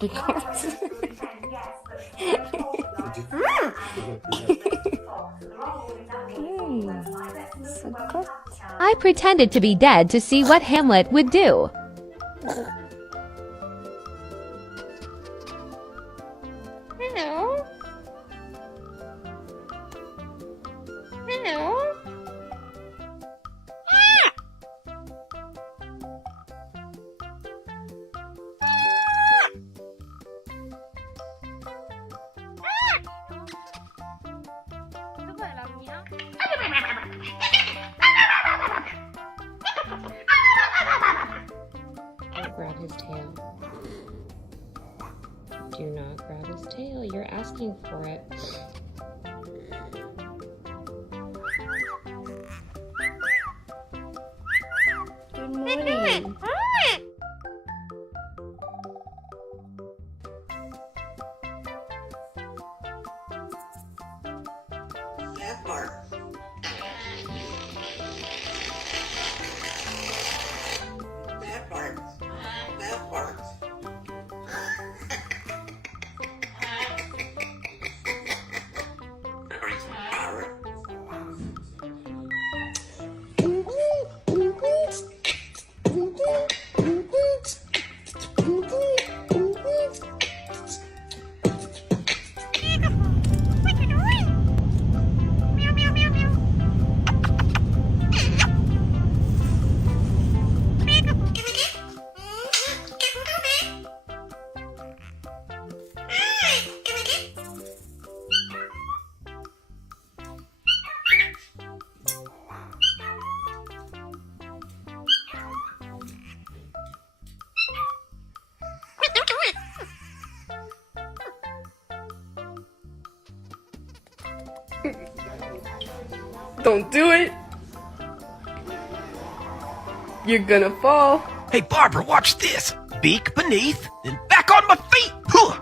he can't. So good. I pretended to be dead to see what Hamlet would do. Hello. Hello. Don't grab his tail. Do not grab his tail. You're asking for it. Good morning. That part. That part. That part. Parrot. Don't do it. You're gonna fall. Hey, Barbara, watch this. Beak beneath, then back on my feet. Huh.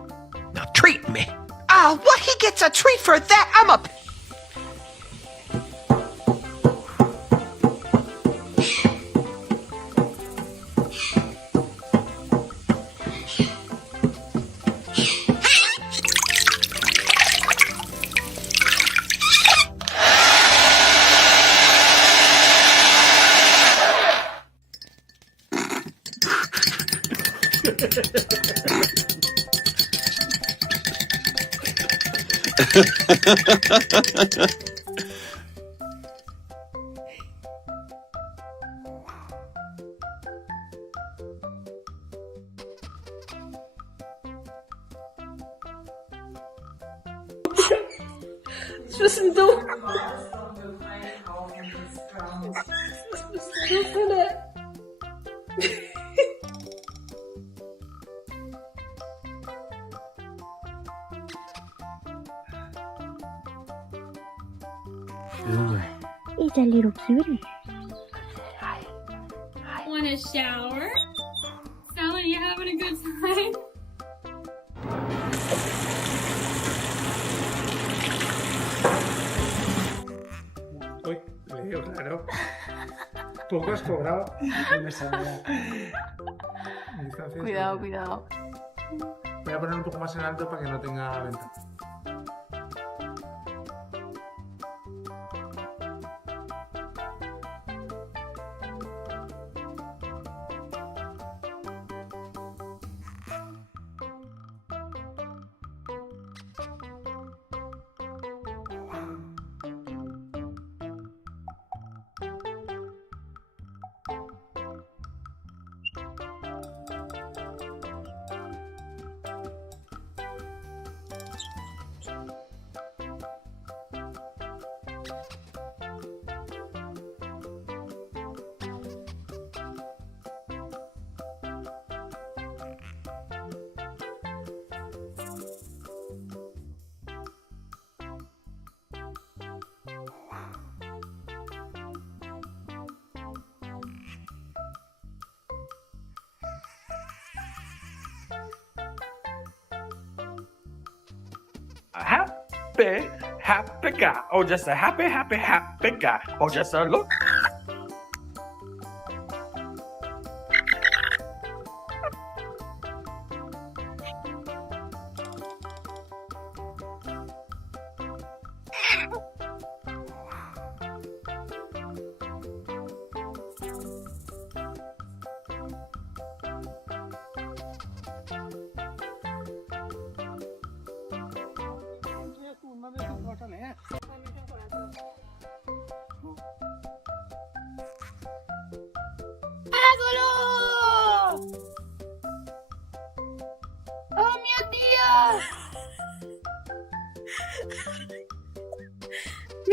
Now treat me. Ah, what? He gets a treat for that? I'm a... Zwischendurch. He's a little cutie. Want a shower? Sally, you having a good time? Uy, le digo, claro. Poco has cobrado. Cuidado, cuidado. Voy a poner un poco más en alto para que no tenga venta. A happy guy. Oh, just a happy guy. Oh, just a look.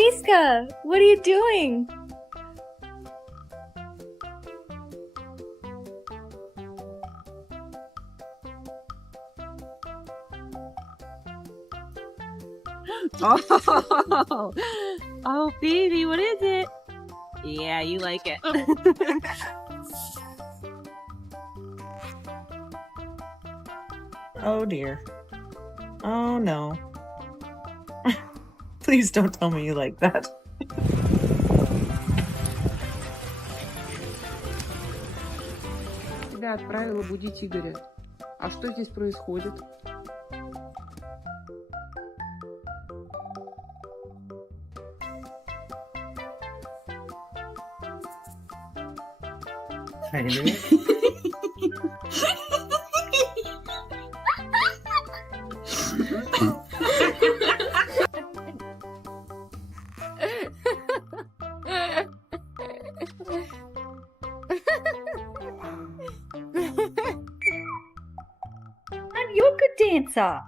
Miska, what are you doing? Oh, oh, baby, what is it? Yeah, you like it. Oh dear. Oh no. Please don't tell me you like that. Тебя отправила будить Игоря. А что здесь происходит? You're a good dancer.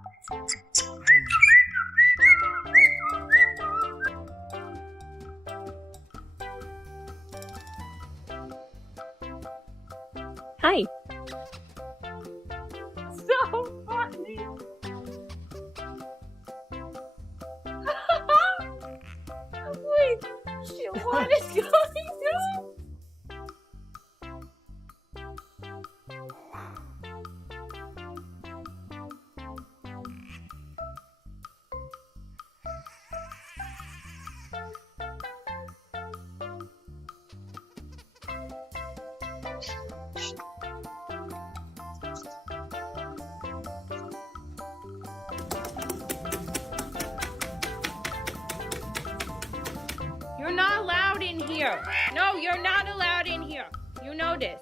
Hi. So funny. Wait, what is going on? You're not allowed in here. No, you're not allowed in here. You know this.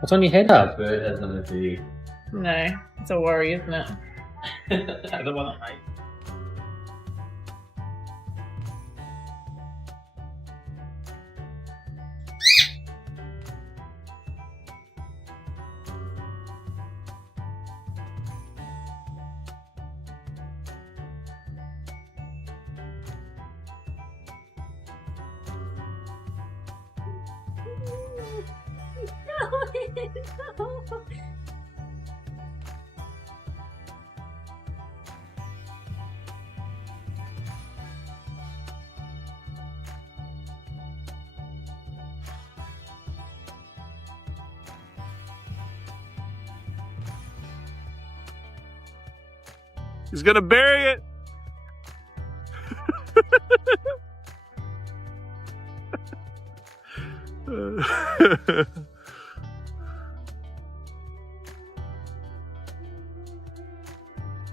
What's on your head up? Bird has nothing to do. No, it's a worry, isn't it? The one I hate. He's gonna bury it.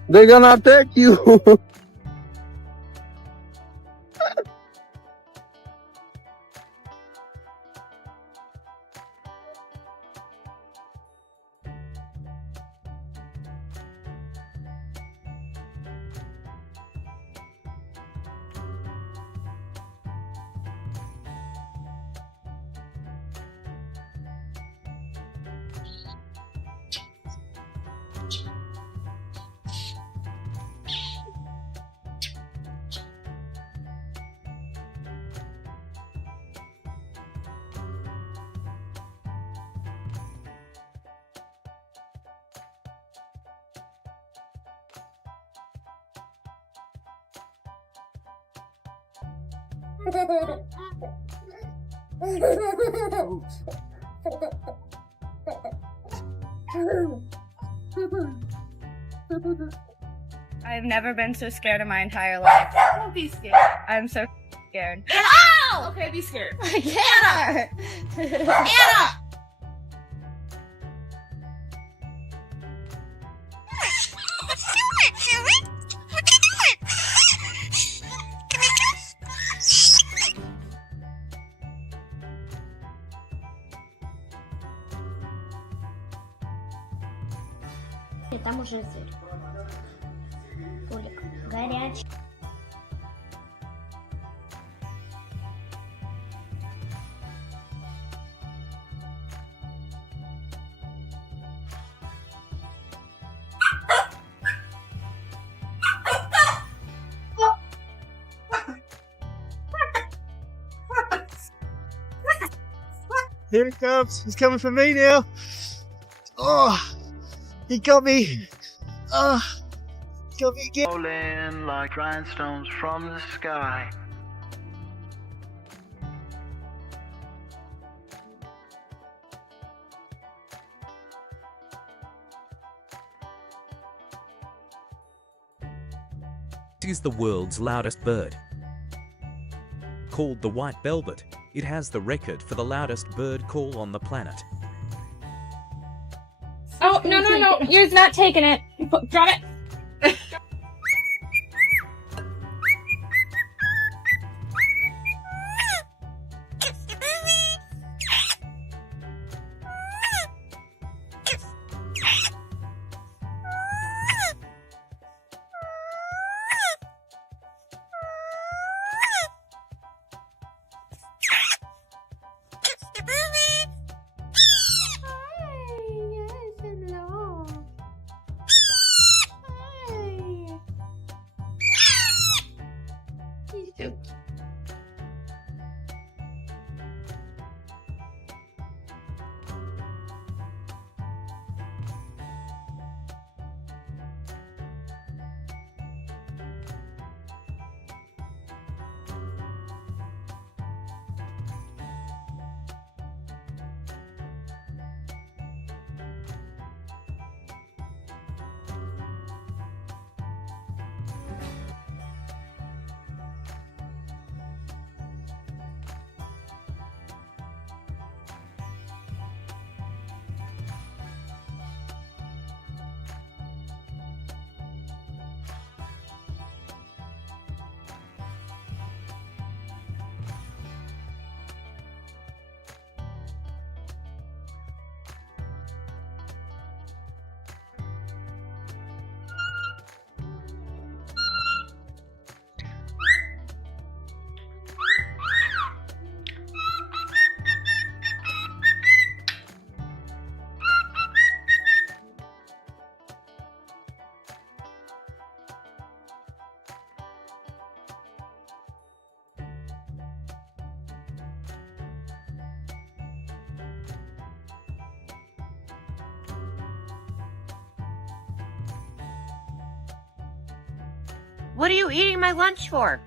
They're gonna attack you. I've never been so scared in my entire life. Don't be scared. I'm so scared. Ow! Okay, be scared. Anna! Anna! Можно сыр. Толик, горячий. Here it comes. He's coming for me now. Oh, he got me. Oh, got me again. Falling like rhinestones from the sky. Is the world's loudest bird. Called the white velvet, it has the record for the loudest bird call on the planet. Oh, no. You're not taking it. Drop it. What are you eating my lunch for?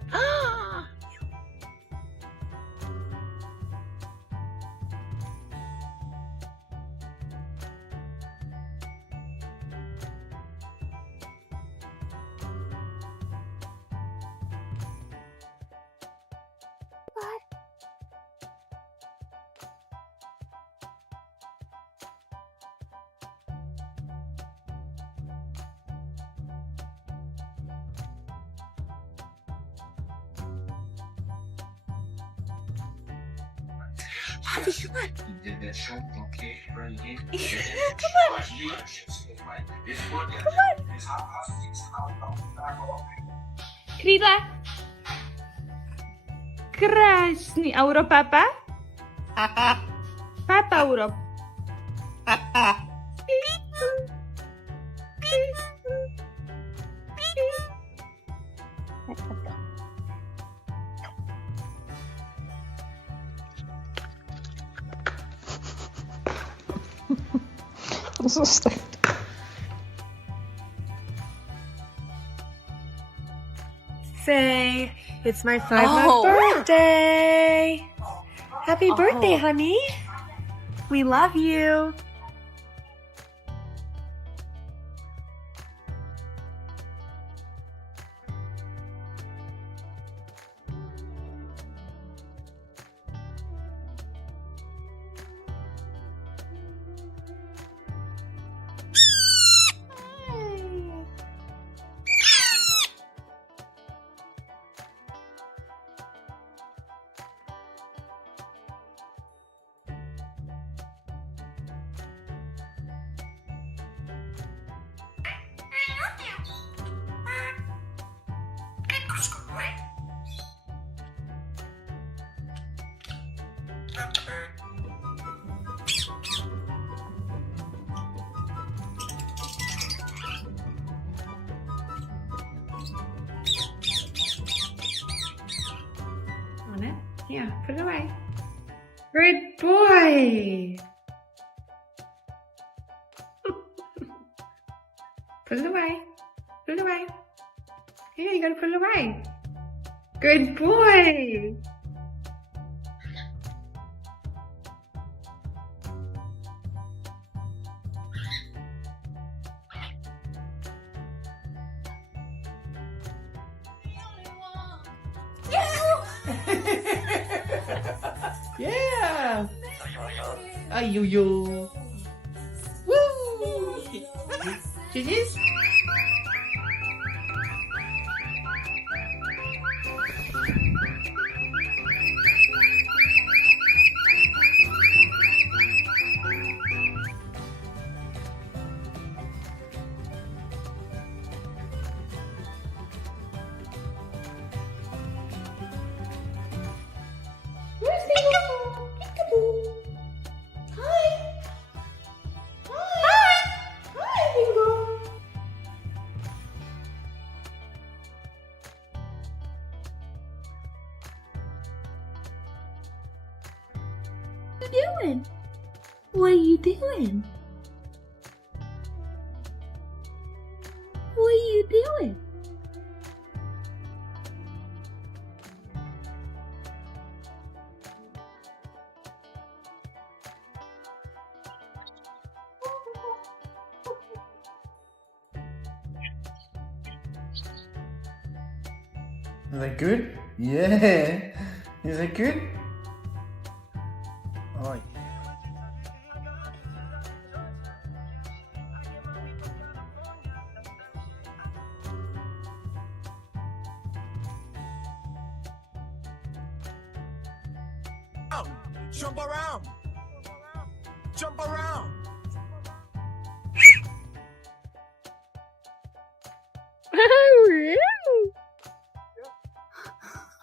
Kryla. Krásný euro, papa. Papa euro. Faye, it's my 5-month birthday. Happy birthday, honey. We love you. Yeah, put it away. Good boy. Put it away. Put it away. Yeah, you gotta put it away. Good boy. Yeah! Ayo-yo! Woo! Cheese? Where's Peekaboo? Peekaboo. Hi. Hi. Hi, Bingo. What are you doing? What are you doing? What are you doing? Is that good? Yeah. Is that good? Oi. Jump around! Jump around!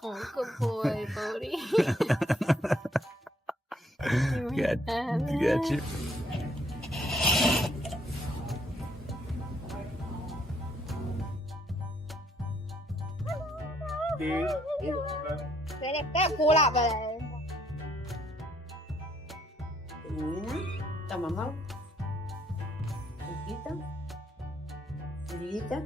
Oh, good boy, Bodie. Gotcha. Cái này cái cô lạc rồi. Toma mão. Visita. Visita.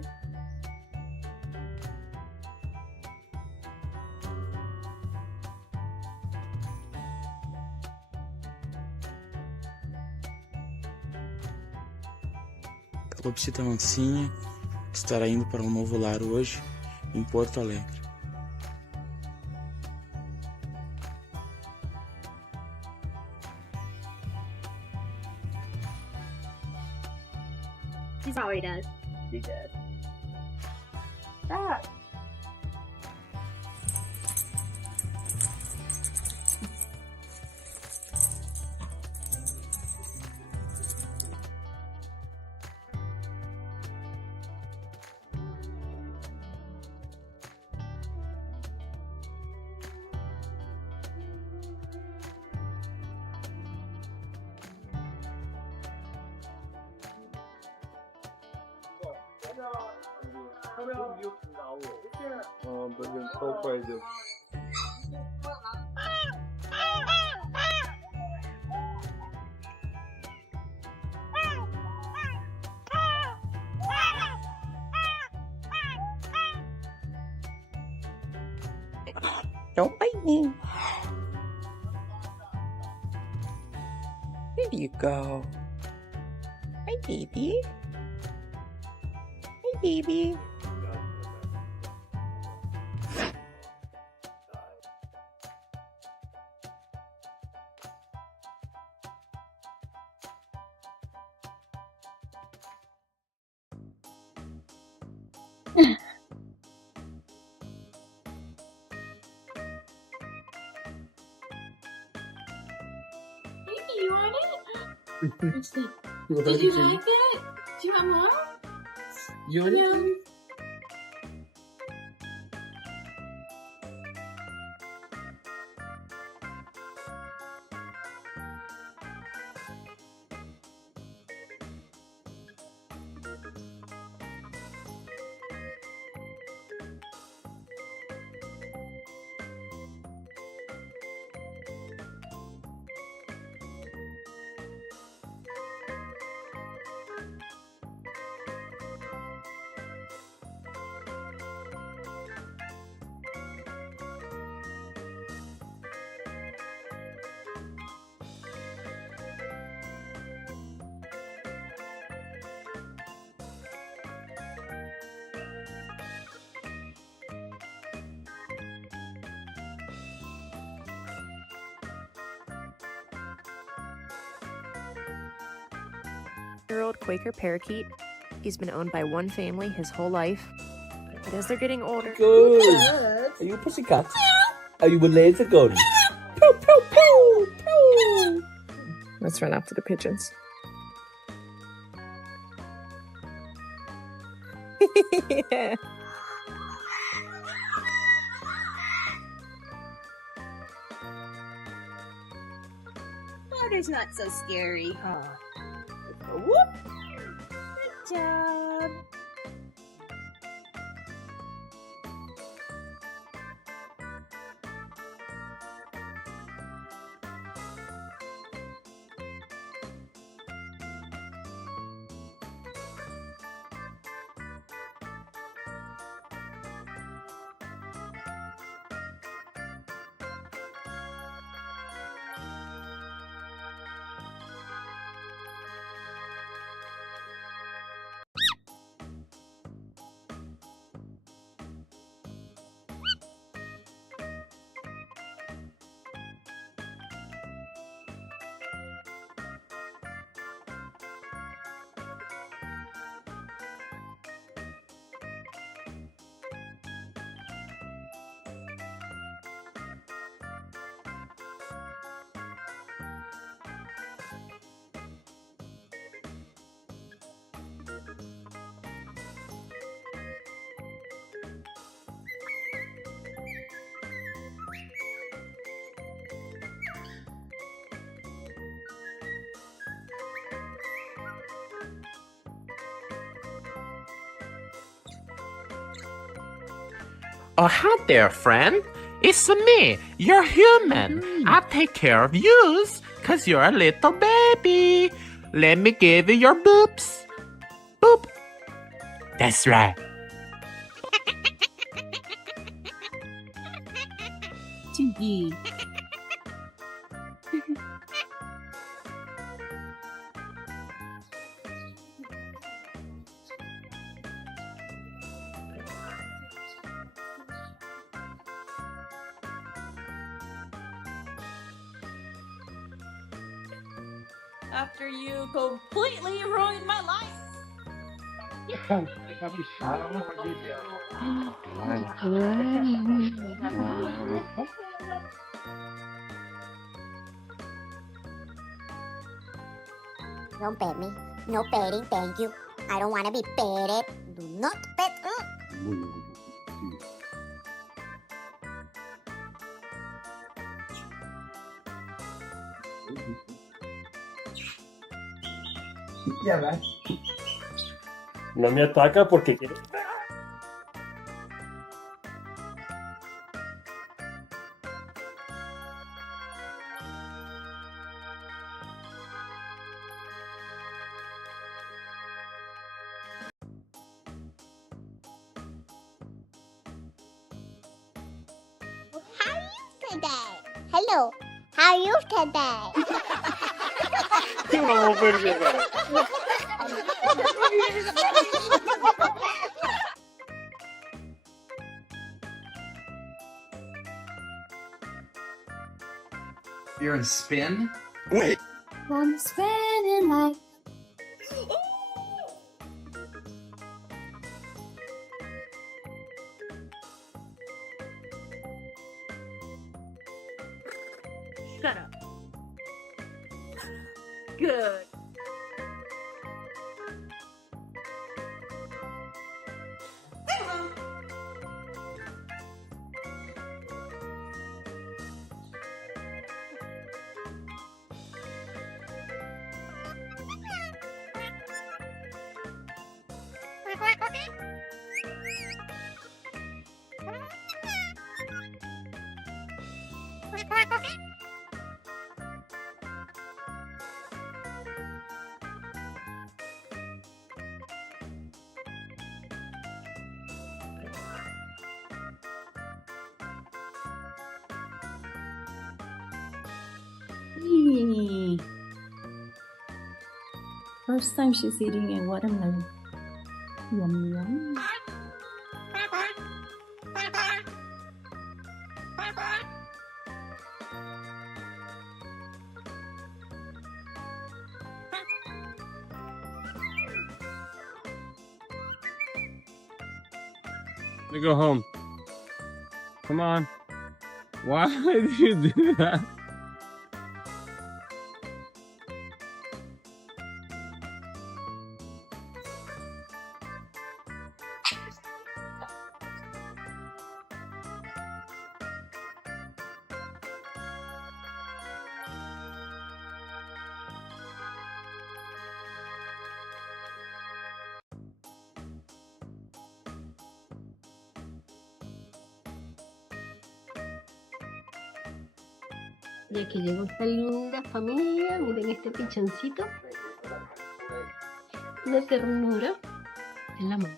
Calopsita mansinha estará indo para um novo lar hoje em Porto Alegre. He probably does. He does. Stop. Będę to powiedział. Don't bite me. There you go. Hi, baby. Hi, baby. You want it? Did you like it? Do you want more? You want it? 6-year-old Quaker parakeet. He's been owned by one family his whole life. But as they're getting older... Good. Are you a pussycat? Are you a laser gun? Pew, pew, pew, pew. Let's run after the pigeons. Yeah. Water's not so scary, huh? Whoop! Good job. Oh, hi there, friend. It's me, your human. I take care of yous, cause you're a little baby. Let me give you your boops. Boop. That's right. Tinky. After you completely ruined my life. Don't pet me. No petting, thank you. I don't want to be petted. Do not pet. Ya va. No me ataca porque quiere. How are you today? Hello. How are you today? You're in spin? Wait. I'm spinning like. Shut up. Good. First time she's eating a watermelon. Yum yum. Let me go home. Come on. Why did you do that? Ya que llegó esta linda familia, miren este pichoncito. Una ternura en la mano.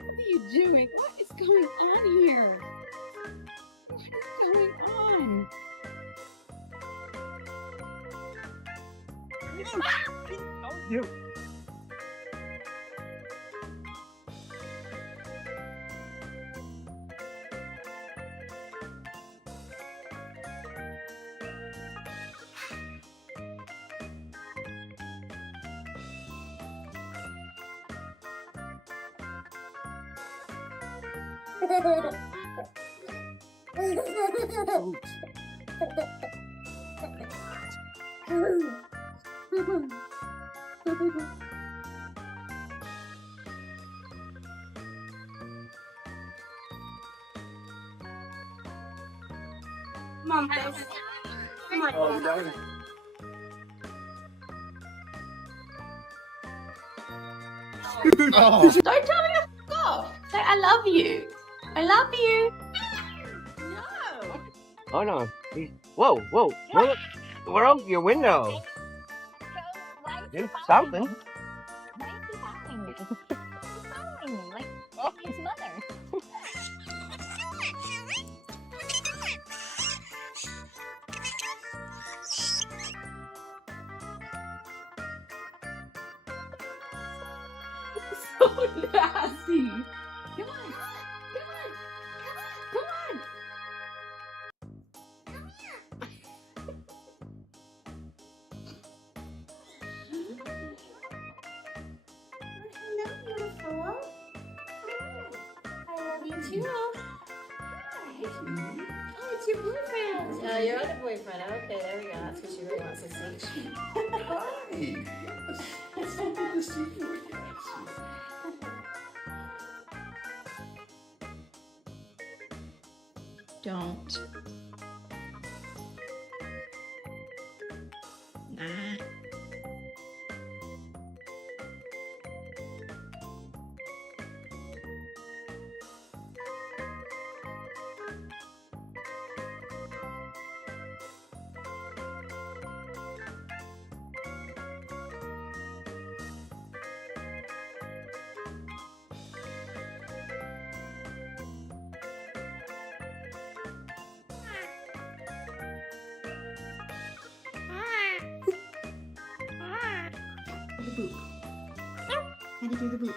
What are you doing? What is going on here? What is going on? You. Mom, come on. Oh, darn. Oh. Don't tell me to f off. Say I love you. I love you. No. Oh no. Whoa, whoa. Whoa. Broke your window. Do something. Like his mother. So nasty. Come on. Come on. Come on. Hello, beautiful. I love you too. Hi. Oh, it's your boyfriend. Oh, your other boyfriend. Okay, there we go. That's what she really wants to see. Hi. Yes. It's so good to see you again. Don't. Nah. The boop. How do you do the boop?